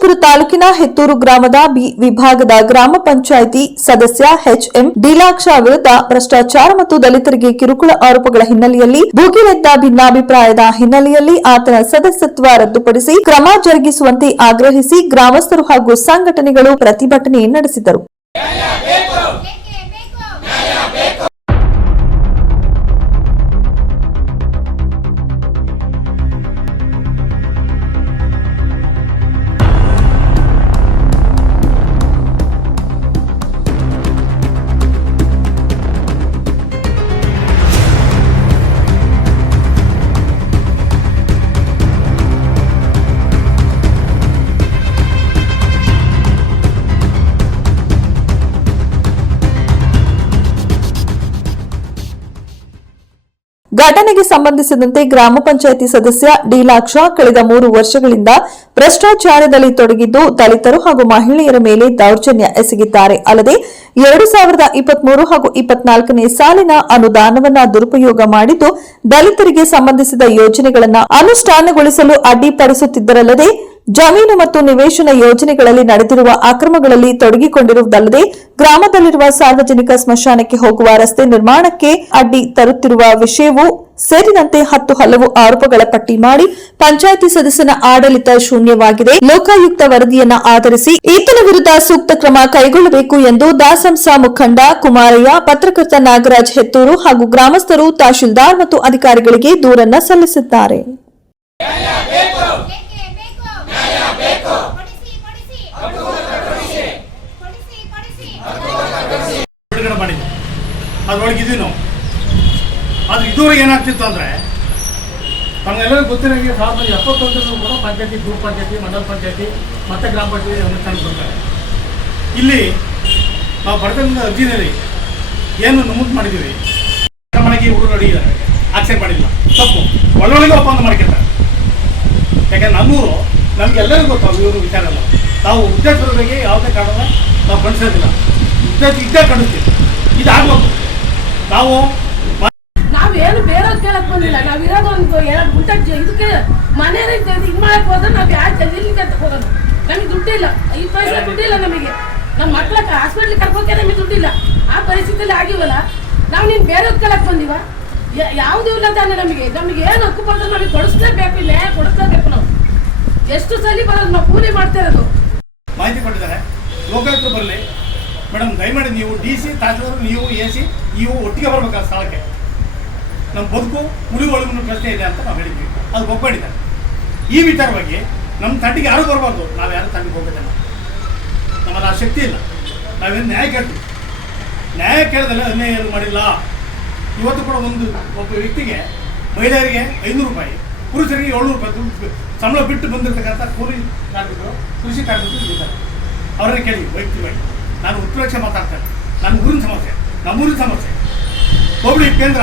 ಶಿರೂರು ತಾಲೂಕಿನ ಹೆತ್ತೂರು ಗ್ರಾಮದ ಬಿ ವಿಭಾಗದ ಗ್ರಾಮ ಪಂಚಾಯಿತಿ ಸದಸ್ಯ ಎಚ್ಎಂ ಡೀಲಾಕ್ಷ ವಿರುದ್ಧ ಭ್ರಷ್ಟಾಚಾರ ಮತ್ತು ದಲಿತರಿಗೆ ಕಿರುಕುಳ ಆರೋಪಗಳ ಹಿನ್ನೆಲೆಯಲ್ಲಿ ಭೂಗಿರೆದ್ದ ಭಿನ್ನಾಭಿಪ್ರಾಯದ ಹಿನ್ನೆಲೆಯಲ್ಲಿ ಆತನ ಸದಸ್ಯತ್ವ ರದ್ದುಪಡಿಸಿ ಕ್ರಮ ಜರುಗಿಸುವಂತೆ ಆಗ್ರಹಿಸಿ ಗ್ರಾಮಸ್ಥರು ಹಾಗೂ ಸಂಘಟನೆಗಳು ಪ್ರತಿಭಟನೆ ನಡೆಸಿದರು. ಘಟನೆಗೆ ಸಂಬಂಧಿಸಿದಂತೆ ಗ್ರಾಮ ಪಂಚಾಯಿತಿ ಸದಸ್ಯ ಡೀಲಾಕ್ಷ ಕಳೆದ 3 ವರ್ಷಗಳಿಂದ ಭ್ರಷ್ಟಾಚಾರದಲ್ಲಿ ತೊಡಗಿದ್ದು ದಲಿತರು ಹಾಗೂ ಮಹಿಳೆಯರ ಮೇಲೆ ದೌರ್ಜನ್ಯ ಎಸಗಿದ್ದಾರೆ. ಅಲ್ಲದೆ 2023 ಹಾಗೂ 24ನೇ ಸಾಲಿನ ಅನುದಾನವನ್ನು ದುರುಪಯೋಗ ಮಾಡಿದ್ದು ದಲಿತರಿಗೆ ಸಂಬಂಧಿಸಿದ ಯೋಜನೆಗಳನ್ನು ಅನುಷ್ಠಾನಗೊಳಿಸಲು ಅಡ್ಡಿಪಡಿಸುತ್ತಿದ್ದರಲ್ಲದೆ ಜಮೀನು ಮತ್ತು ನಿವೇಶನ ಯೋಜನೆಗಳಲ್ಲಿ ನಡೆದಿರುವ ಅಕ್ರಮಗಳಲ್ಲಿ ತೊಡಗಿಕೊಂಡಿರುವುದಲ್ಲದೆ ಗ್ರಾಮದಲ್ಲಿರುವ ಸಾರ್ವಜನಿಕ ಸ್ಮಶಾನಕ್ಕೆ ಹೋಗುವ ರಸ್ತೆ ನಿರ್ಮಾಣಕ್ಕೆ ಅಡ್ಡಿ ತರುತ್ತಿರುವ ವಿಷಯವೂ ಸೇರಿದಂತೆ 10 ಹಲವು ಆರೋಪಗಳ ಪಟ್ಟಿ ಮಾಡಿ ಪಂಚಾಯಿತಿ ಸದಸ್ಯನ ಆಡಳಿತ ಶೂನ್ಯವಾಗಿದೆ, ಲೋಕಾಯುಕ್ತ ವರದಿಯನ್ನ ಆಧರಿಸಿ ಈತನ ವಿರುದ್ಧ ಸೂಕ್ತ ಕ್ರಮ ಕೈಗೊಳ್ಳಬೇಕು ಎಂದು ದಾಸಂಸ ಮುಖಂಡ ಕುಮಾರಯ್ಯ, ಪತ್ರಕರ್ತ ನಾಗರಾಜ್ ಹೆತ್ತೂರು ಹಾಗೂ ಗ್ರಾಮಸ್ಥರು ತಹಶೀಲ್ದಾರ್ ಮತ್ತು ಅಧಿಕಾರಿಗಳಿಗೆ ದೂರನ್ನ ಸಲ್ಲಿಸಿದ್ದಾರೆ. ಅದರೊಳಗಿದ್ದೀವಿ ನಾವು. ಅದು ಇದುವರೆಗೆ ಏನಾಗ್ತಿತ್ತು ಅಂದರೆ ನಮಗೆಲ್ಲರಿಗೂ ಗೊತ್ತಿರೋಂಗೆ 1971 ಕೂಡ ಪಂಚಾಯತಿ, ಗ್ರೂಪ್ ಪಂಚಾಯತಿ, ಮಂಡಲ ಪಂಚಾಯತಿ ಮತ್ತು ಗ್ರಾಮ ಪಂಚಾಯತಿ ಅನುಷ್ಠಾನಕ್ಕೆ ಬರ್ತಾರೆ. ಇಲ್ಲಿ ನಾವು ಬಡತನದ ಅರ್ಜಿನಲ್ಲಿ ಏನು ನಮೂದು ಮಾಡಿದ್ದೀವಿ, ಮನೆಗೆ ಹುಡುಗರು ಅಡಿಗಿದ್ದಾರೆ, ಆಕ್ಷೇಪ ಮಾಡಿಲ್ಲ, ತಪ್ಪು ಒಳ್ಳೊಳಗೆ ಒಪ್ಪಂದ ಮಾಡ್ಕೊತಾರೆ. ಯಾಕೆಂದ್ರೆ ನಮ್ಮೂರು ನಮಗೆಲ್ಲರಿಗೂ ಗೊತ್ತಾಗ ಇವರು ವಿಚಾರ ಅಲ್ಲ. ನಾವು ಉದ್ದೇಶಗಳಿಗೆ ಯಾವುದೇ ಕಾರಣ ನಾವು ಕಳಿಸೋದಿಲ್ಲ, ಉದ್ದೇಶ ಇದ್ದೇ ಕಳಿಸ್ತೀವಿ. ಇದಾಗಬೇಕು. ನಾವೇನು ಬೇರೆಯವ್ರು ಕೇಳಕ್ ಬಂದಿಲ್ಲ. ನಾವು ಇರೋದು ಒಂದು 2 ಗುಂಟೆ ಇದಕ್ಕೆ ಮನೆ ಇದು ಮಾಡಕ್ ಹೋದ್ರೆ ನಾವು ಯಾಕೆ ಎಲ್ಲಿಗೆ ಅಂತ ಹೋಗೋದು? ನಮಗೆ ದುಡ್ಡಿಲ್ಲ, 5 ಪೈಸೆ ದುಡ್ಡಿಲ್ಲ ನಮಗೆ. ನಮ್ಮ ಮಕ್ಳ ಹಾಸ್ಪಿಟ್ಲಿಗೆ ಕರ್ಕೋಕೆ ನಮಗೆ ದುಡ್ಡಿಲ್ಲ. ಆ ಪರಿಸ್ಥಿತಿಯಲ್ಲಿ ಆಗಿವಲ್ಲ, ನಾವು ನೀನು ಬೇರೆಯವ್ರು ಕೇಳಕ್ ಬಂದಿವ? ಯಾವುದೂ ಇಲ್ಲ ತಾನೆ. ನಮಗೆ ಏನು ಹಕ್ಕು ಬಂದ್ರೆ ನಮಗೆ ಕೊಡಿಸ್ಲೇಬೇಕು, ಇಲ್ಲ ಕೊಡಿಸ್ಲೇಬೇಕು. ನಾವು ಎಷ್ಟು ಸಲ ಬರೋದು, ನಾವು ಕೂಲಿ ಮಾಡ್ತಾ ಇರೋದು. ಮಾಹಿತಿ ಕೊಟ್ಟಿದ್ದಾರೆ, ಲೋಕಾಯುಕ್ತರು ಬರಲಿ ಮೇಡಮ್, ದಯಮಾಡಿ ನೀವು DC, ತಹಶೀಲ್ದಾರ್, ನೀವು AC ನೀವು ಒಟ್ಟಿಗೆ ಬರಬೇಕು ಆ ಸ್ಥಳಕ್ಕೆ. ನಮ್ಮ ಬದುಕು ಉಳಿವೊಳಗಿನ ಪ್ರಶ್ನೆ ಇದೆ ಅಂತ ನಾವು ಹೇಳಿದ್ವಿ, ಅದು ಒಪ್ಪಿದ್ದಾರೆ. ಈ ವಿಚಾರವಾಗಿ ನಮ್ಮ ತಂಡಿಗೆ ಯಾರು ಬರಬಾರ್ದು, ನಾವು ಯಾರು ತಂಡಿಗೆ ಹೋಗ್ಬೇಕಲ್ಲ, ನಮ್ಮಲ್ಲಿ ಆ ಶಕ್ತಿ ಇಲ್ಲ. ನಾವೇನು ನ್ಯಾಯ ಕೇಳ್ತೀವಿ, ನ್ಯಾಯ ಕೇಳಿದ್ರೆ ಅನ್ಯಾಯ ಏನು ಮಾಡಿಲ್ಲ. ಇವತ್ತು ಕೂಡ ಒಬ್ಬ ವ್ಯಕ್ತಿಗೆ, ಮಹಿಳೆಯರಿಗೆ 500 ರೂಪಾಯಿ, ಪುರುಷರಿಗೆ 700 ರೂಪಾಯಿ ದುಡ್ಡು ಸಂಬಳ ಬಿಟ್ಟು ಬಂದಿರತಕ್ಕಂಥ ಕೂಲಿ ಕಾರ್ಮಿಕರು, ಕೃಷಿ ಕಾರ್ಮಿಕರು ಇದ್ದಾರೆ. ಅವರನ್ನೇ ಕೇಳಿ ವೈಯಕ್ತಿಕವಾಗಿ. ನಾನು ಉತ್ಪ್ರೇಕ್ಷೆ ಮಾತಾಡ್ತೇನೆ. ನನ್ನ ಊರಿನ ಸಮಸ್ಯೆ, ನಮ್ಮೂರಿನ ಸಮಸ್ಯೆ, ಹೋಬಳಿ ಕೇಂದ್ರ